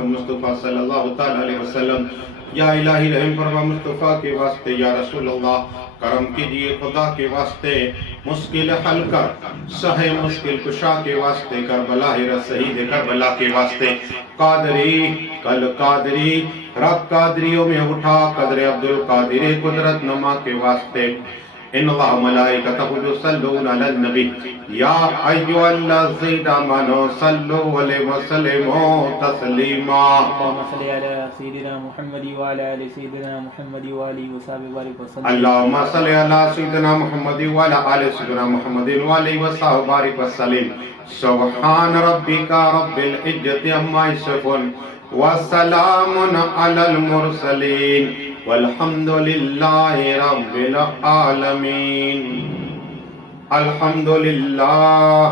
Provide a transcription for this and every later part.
مصطفیٰ صلی اللہ تعالیٰ علیہ وسلم، یا الہی رحم فرما مصطفیٰ کے واسطے، یا رسول اللہ کرم کیجئے خدا کے واسطے، مشکل حل کر سہ مشکل کشا کے واسطے، کربلا شہید کربلا کے واسطے، قادری کل قادری رب قادریوں میں اٹھا قدر عبدالقادر قدرت نما کے واسطے، ان اللہ ملائکتہ یصلون علی النبی یا ایھا الذین آمنوا صلوا علیہ وسلم تسلیما اللهم صل على سيدنا محمد وعلى آل سيدنا محمد وآله وصحبه وبارك وسلم اللهم صل على سيدنا محمد وعلى آل سيدنا محمد وآله وصحبه وبارك وسلم سبحان ربك رب العزة عما يصفون وسلام على المرسلين والحمد لله رب العالمين الحمد لله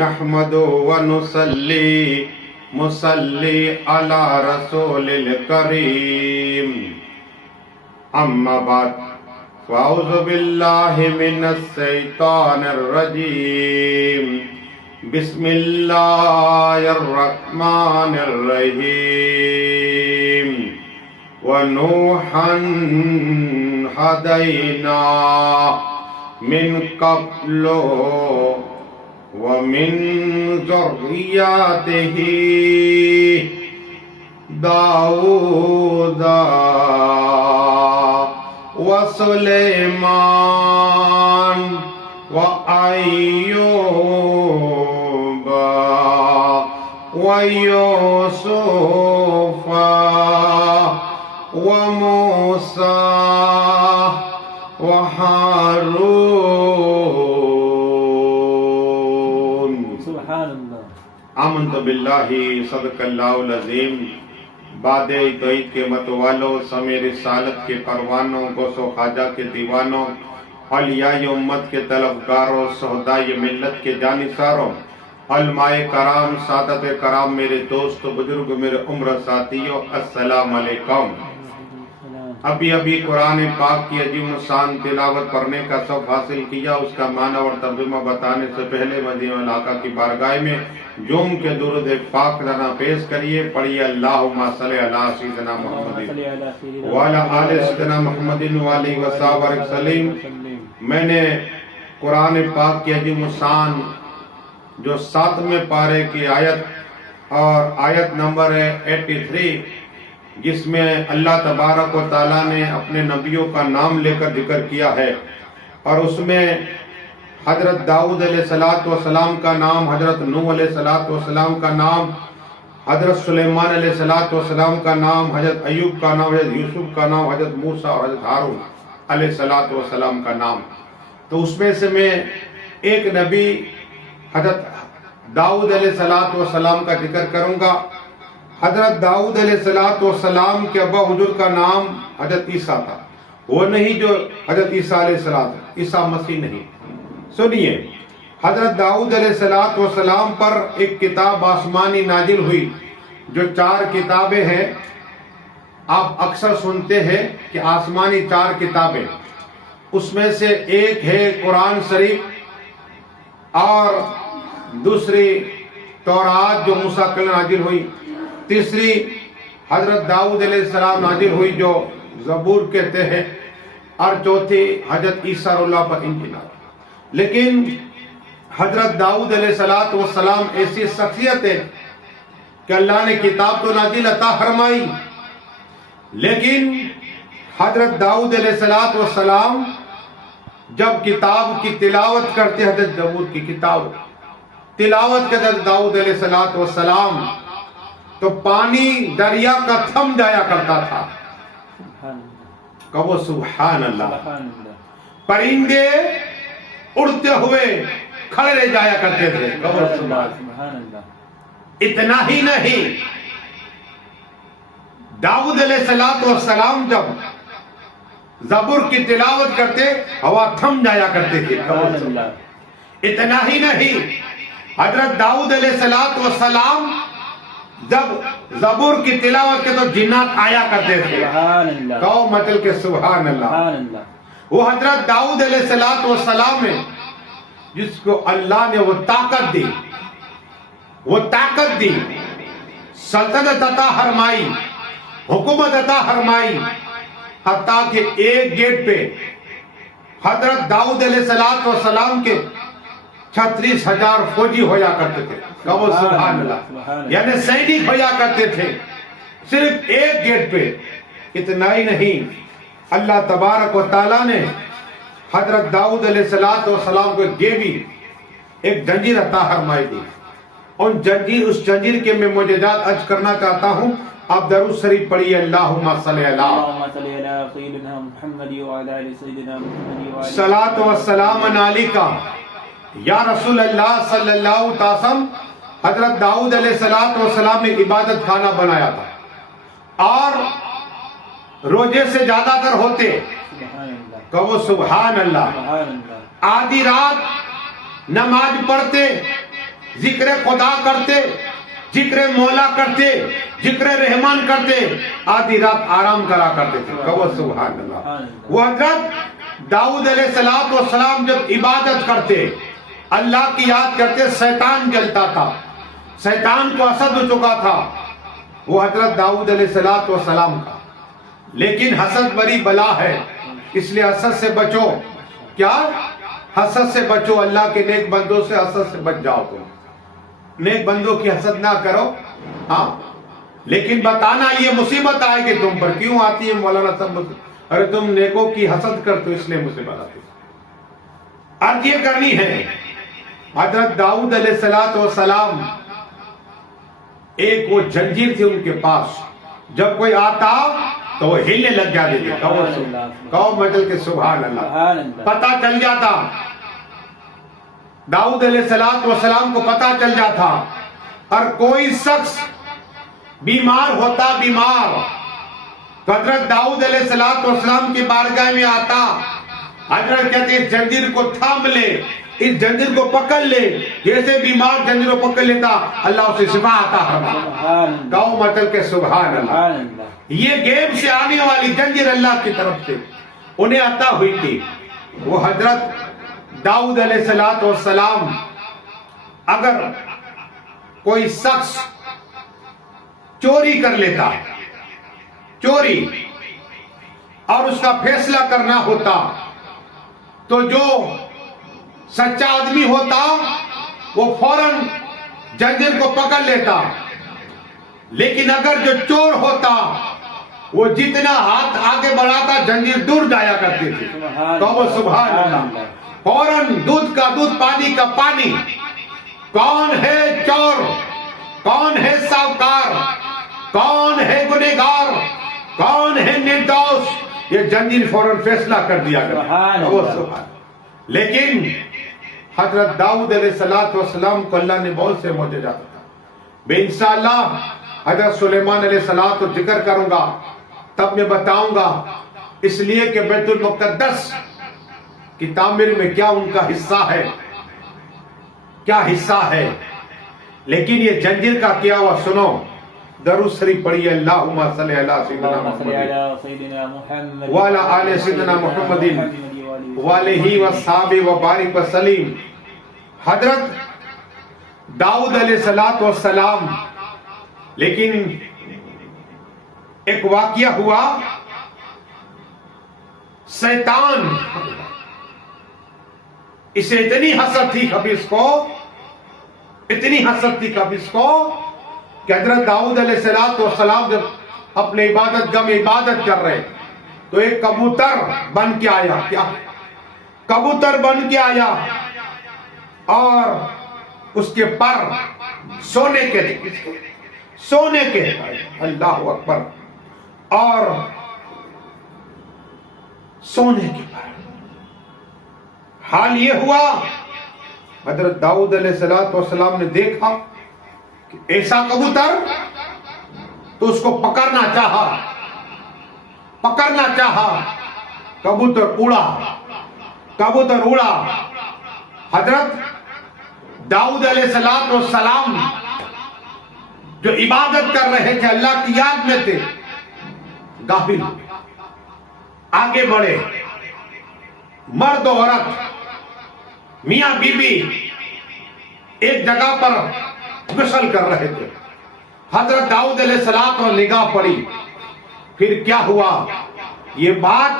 نحمده ونصلي على رسول الكريم اما بعد فاعوذ بالله من الشيطان الرجيم بسم الله الرحمن الرحيم ونوحا هدينا من قبل ومن ذريته داود وسليمان وأيوب ويوسف وموسى وهارون سبحان اللہ آمنت باللہ صدق اللہ العظیم بعد توحید کے متوالوں سمے رسالت کے پروانوں گوسو خواجہ کے دیوانوں اولیاء امت کے طلبگاروں شہدائے ملت کے جانثاروں علماء کرام سادت کرام میرے دوست بزرگ میرے عمر ساتھیوں السلام علیکم ابھی قرآن پاک کی عظیم شان تلاوت پڑھنے کا سب حاصل کیا، اس کا معنی اور ترجمہ بتانے سے پہلے مدینہ علاقہ کی بارگاہ میں جوم کے درود پاک لنا پیش کریے، پڑھیے اللہم صلی علی سیدنا محمد وعلی آل سیدنا محمد وعلی وصحبہ وسلم۔ میں نے قرآن پاک کی عظیم شان جو 7ویں پارے کی آیت اور آیت نمبر ہے 83 جس میں اللہ تبارک و تعالیٰ نے اپنے نبیوں کا نام لے کر ذکر کیا ہے، اور اس میں حضرت داؤد علیہ السلام کا نام، حضرت نوح علیہ السلام کا نام، حضرت سلیمان علیہ السلام کا نام، حضرت ایوب کا نام، حضرت یوسف کا نام، حضرت موسیٰ اور حضرت ہارون علیہ السلام کا نام۔ تو اس میں سے میں ایک نبی حضرت داؤد علیہ السلام کا ذکر کروں گا۔ حضرت داؤد علیہ السلام کے ابا حضور کا نام حضرت عیسیٰ تھا، وہ نہیں جو حضرت عیسیٰ علیہ السلام، عیسیٰ مسیح نہیں۔ سنیے، حضرت داؤد علیہ السلام پر ایک کتاب آسمانی نازل ہوئی جو 4 کتابیں ہیں۔ آپ اکثر سنتے ہیں کہ آسمانی 4 کتابیں، اس میں سے ایک ہے قرآن شریف، اور دوسری تورات جو موسیٰ کے لیے نازل ہوئی، تیسری حضرت داؤد علیہ السلام نازل ہوئی جو زبور کہتے ہیں، اور چوتھی حضرت عیسیٰ اللہ پر انجیل۔ لیکن حضرت داؤد علیہ السلام ایسی شخصیت ہے کہ اللہ نے کتاب تو نازل عطا فرمائی، لیکن حضرت داؤد علیہ السلام جب کتاب کی تلاوت کرتے، حضرت زبور کی کتاب تلاوت کرتے حضرت داؤد علیہ السلام، تو پانی دریا کا تھم جایا کرتا تھا۔ کہو سبحان اللہ۔ پرندے اڑتے ہوئے کھڑے رہ جایا کرتے تھے۔ کہو سبحان اللہ۔ اتنا ہی نہیں، داؤد علیہ السلام جب زبور کی تلاوت کرتے ہوا تھم جایا کرتے تھے۔ اتنا ہی نہیں، حضرت داؤد علیہ السلام جب زبور کی تلاوت کے تو جنات آیا کرتے تھے۔ کہو مچل کے سبحان اللہ۔ وہ حضرت داؤد علیہ السلام میں جس کو اللہ نے وہ طاقت دی سلطنت عطا فرمائی، حکومت عطا فرمائی، حتیٰ کہ ایک گیٹ پہ حضرت داؤد علیہ السلام کے 36,000 فوجی ہویا کرتے تھے. کہو سبحان اللہ. یعنی سینک ہویا کرتے تھے صرف ایک گیٹ پہ. اتنا ہی نہیں، اللہ تبارک و تعالیٰ نے حضرت داؤد علیہ السلام کو ایک جنجیر عطا فرمائی دی. اس جنجیر کے میں معجزات عرض کرنا چاہتا ہوں. آپ درود شریف پڑھیے. اللہم صلی اللہ صلاۃ و سلام علیکہ یا رسول اللہ صلی اللہ علیہ وسلم. حضرت داؤد علیہ السلام نے عبادت خانہ بنایا تھا اور روزے سے زیادہ تر ہوتے. کہو سبحان اللہ. آدھی رات نماز پڑھتے، ذکر خدا کرتے، ذکر مولا کرتے، ذکر رحمان کرتے، آدھی رات آرام کرا کرتے تھے. کہو سبحان اللہ. وہ حضرت داؤد علیہ السلام جب عبادت کرتے، اللہ کی یاد کرتے، شیطان جلتا تھا، شیطان کو حسد ہو چکا تھا وہ حضرت داؤد علیہ السلام کا. لیکن حسد بڑی بلا ہے، اس لیے حسد سے بچو. کیا حسد سے بچو؟ اللہ کے نیک بندوں سے حسد سے بچ جاؤ. تم نیک بندوں کی حسد نہ کرو. ہاں لیکن بتانا یہ مصیبت آئے گی تم پر. کیوں آتی ہے مولانا صاحب؟ ارے تم نیکوں کی حسد کرتے ہو اس لیے مصیبت آتی ہے. عرض یہ کرنی ہے، حضرت داؤد علیہ السلام ایک وہ جنجیر تھی ان کے پاس، جب کوئی آتا تو وہ ہلنے لگ جاتے تھے. کہو مجل کے سبحان اللہ. پتہ چل جاتا، داؤد علیہ السلام کو پتہ چل جاتا. اور کوئی شخص بیمار ہوتا، بیمار، تو حضرت داؤد علیہ السلام کی بارگاہ میں آتا. حضرت کہتے اس جنجیر کو تھام لے، اس جنجیر کو پکڑ لے. جیسے بیمار جنجیر کو پکڑ لیتا اللہ اسے شفا عطا فرماتا. کہو مطلب کہ سبحان اللہ. یہ غیب سے آنے والی جنجیر اللہ کی طرف سے انہیں عطا ہوئی تھی. وہ حضرت داؤد علیہ السلام، اگر کوئی شخص چوری کر لیتا، چوری، اور اس کا فیصلہ کرنا ہوتا تو جو سچا آدمی ہوتا وہ فوراً جنجیر کو پکڑ لیتا. لیکن اگر جو چور ہوتا وہ جتنا ہاتھ آگے بڑھاتا جنجیر دور جایا کرتی تھی. تو وہ سبحان اللہ. فوراً دودھ کا دودھ، پانی کا پانی. کون ہے چور، کون ہے ساہوکار، کون ہے گنہگار، کون ہے نردوش، یہ جنجیر فوراً فیصلہ کر دیا کرتا. لیکن حضرت داؤد علیہ السلام کو اللہ نے بہت سے معجزات عطا. میں انشاءاللہ حضرت سلیمان علیہ السلام تو ذکر کروں گا، تب میں بتاؤں گا. اس لیے کہ بیت المقدس کی تعمیر میں کیا ان کا حصہ ہے، کیا حصہ ہے. لیکن یہ جنجیر کا کیا ہوا سنو. درود شریف پڑھیے. اللہم صلی علی سیدنا محمد وعلی آل سیدنا محمد وعلیہ وصحبہ وبارک وسلم. حضرت داؤد علیہ السلام، لیکن ایک واقعہ ہوا. شیطان اسے اتنی حسد تھی خبیث کو، اتنی حسد تھی خبیث کو کہ حضرت داؤد علیہ السلام جب اپنے عبادت گاہ میں عبادت کر رہے تو ایک کبوتر بن کے آیا. کیا کبوتر بن کے آیا اور اس کے پر سونے کے تھے، سونے کے. اللہ اکبر. اور سونے کے پر. حال یہ ہوا حضرت داؤد علیہ السلام نے دیکھا کہ ایسا کبوتر، تو اس کو پکڑنا چاہا، پکڑنا چاہا. کبوتر اڑا، کبوتر اڑا. حضرت داؤد علیہ السلام جو عبادت کر رہے تھے، اللہ کی یاد میں تھے، غافل آگے بڑھے. مرد و عورت، میاں بی بی ایک جگہ پر غسل کر رہے تھے. حضرت داؤد علیہ السلام اور نگاہ پڑی، پھر کیا ہوا؟ یہ بات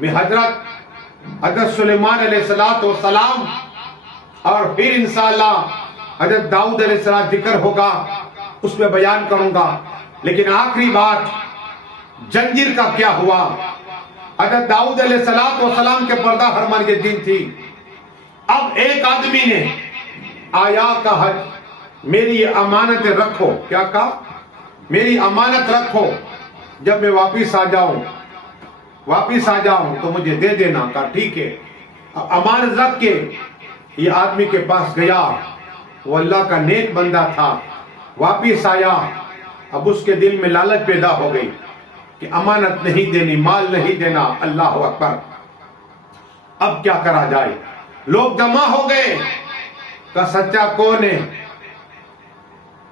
میں حضرت سلیمان علیہ السلام اور پھر انشاءاللہ حضرت داؤد علیہ السلام ذکر ہوگا، اس میں بیان کروں گا۔ لیکن آخری بات زنجیر کا کیا ہوا؟ حضرت داؤد علیہ السلام کے پردہ حرمان یہ دن تھی۔ اب ایک آدمی نے آیا کہا میری امانت رکھو، کیا کہا؟ میری امانت رکھو، جب میں واپس آ جاؤں تو مجھے دے دینا۔ کہا ٹھیک ہے۔ امانت رکھ کے یہ آدمی کے پاس گیا، وہ اللہ کا نیک بندہ تھا، واپس آیا۔ اب اس کے دل میں لالچ پیدا ہو گئی کہ امانت نہیں دینی، مال نہیں دینا۔ اللہ اکبر! اب کیا کرا جائے؟ لوگ جمع ہو گئے کہ سچا کون ہے،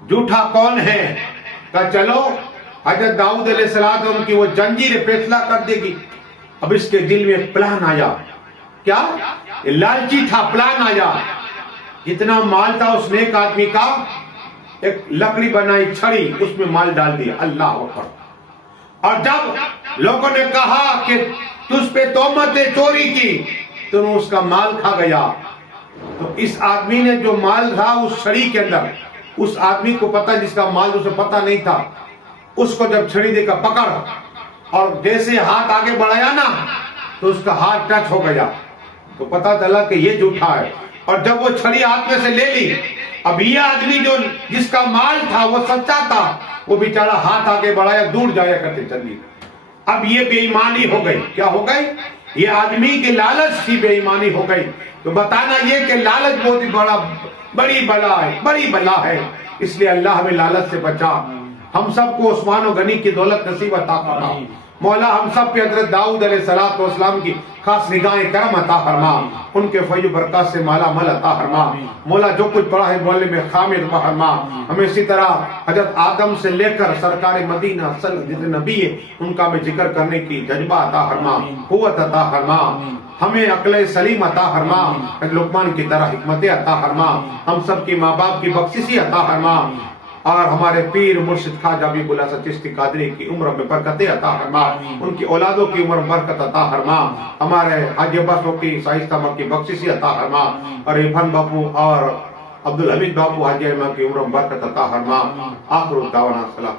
جھوٹا کون ہے؟ کہ چلو حضرت داؤد علیہ السلام کی وہ زنجیر فیصلہ کر دے گی۔ اب اس کے دل میں پلان آیا، کیا؟ لالچی تھا، پلان آیا۔ جتنا مال تھا اس نیک آدمی کا، ایک لکڑی بنائی چھڑی، اس میں مال ڈال دیا۔ اللہ اکبر! اور جب لوگوں نے کہا کہ تجھ پہ تہمت ہے، چوری کی، تو اس کا مال کھا گیا۔ تو اس آدمی نے جو مال تھا اس چھڑی کے اندر، اس آدمی کو پتا، جس کا مال اسے پتا نہیں تھا، اس کو جب چھڑی دے کر پکڑ اور جیسے ہاتھ آگے بڑھایا نا تو اس کا ہاتھ ٹچ ہو گیا، تو پتا چلا کہ یہ جھوٹا ہے۔ اور جب وہ چھڑی ہاتھ میں سے لے لی، اب یہ آدمی جو جس کا مال تھا وہ سچا تھا، وہ بیچارہ ہاتھ آگے بڑھایا، دور جایا کرتے چلی۔ اب یہ بے ایمانی ہو گئی۔ کیا ہو گئی؟ یہ آدمی کی لالچ تھی، بے ایمانی ہو گئی۔ تو بتانا یہ کہ لالچ بہت ہی بڑی بلا ہے۔ اس لیے اللہ ہمیں لالچ سے بچا، ہم سب کو عثمان و غنی کی دولت نصیب عطا فرما۔ مولا ہم سب پہ حضرت داؤد علیہ السلام کی خاص نگاہیں کرم عطا فرما، ان کے فیض و برکات سے مالا مال عطا فرما۔ مولا جو کچھ پڑھا ہے بولنے میں خامر عطا فرما، ہمیں اسی طرح حضرت آدم سے لے کر سرکار مدینہ جتنے نبی ہے ان کا ہمیں ذکر کرنے کی جذبہ عطا فرما، قوت عطا فرما، ہمیں عقل سلیم عطا فرما، لقمان کی طرح حکمت عطا فرما، ہم سب کی ماں باپ کی بخششی عطا فرما، اور ہمارے پیر مرشد خواجہ حبیب اللہ چشتی قادری کی عمر میں برکتیں عطا فرما، ان کی اولادوں کی عمر میں برکت عطا فرما، ہمارے حاجی عباس کی شائستہ ماں کی بخششی عطا فرما، اور عرفان باپو اور عبدالحمید باپو حاجی امام کی عمر میں برکت عطا فرما۔ آخر دعوانا صلاح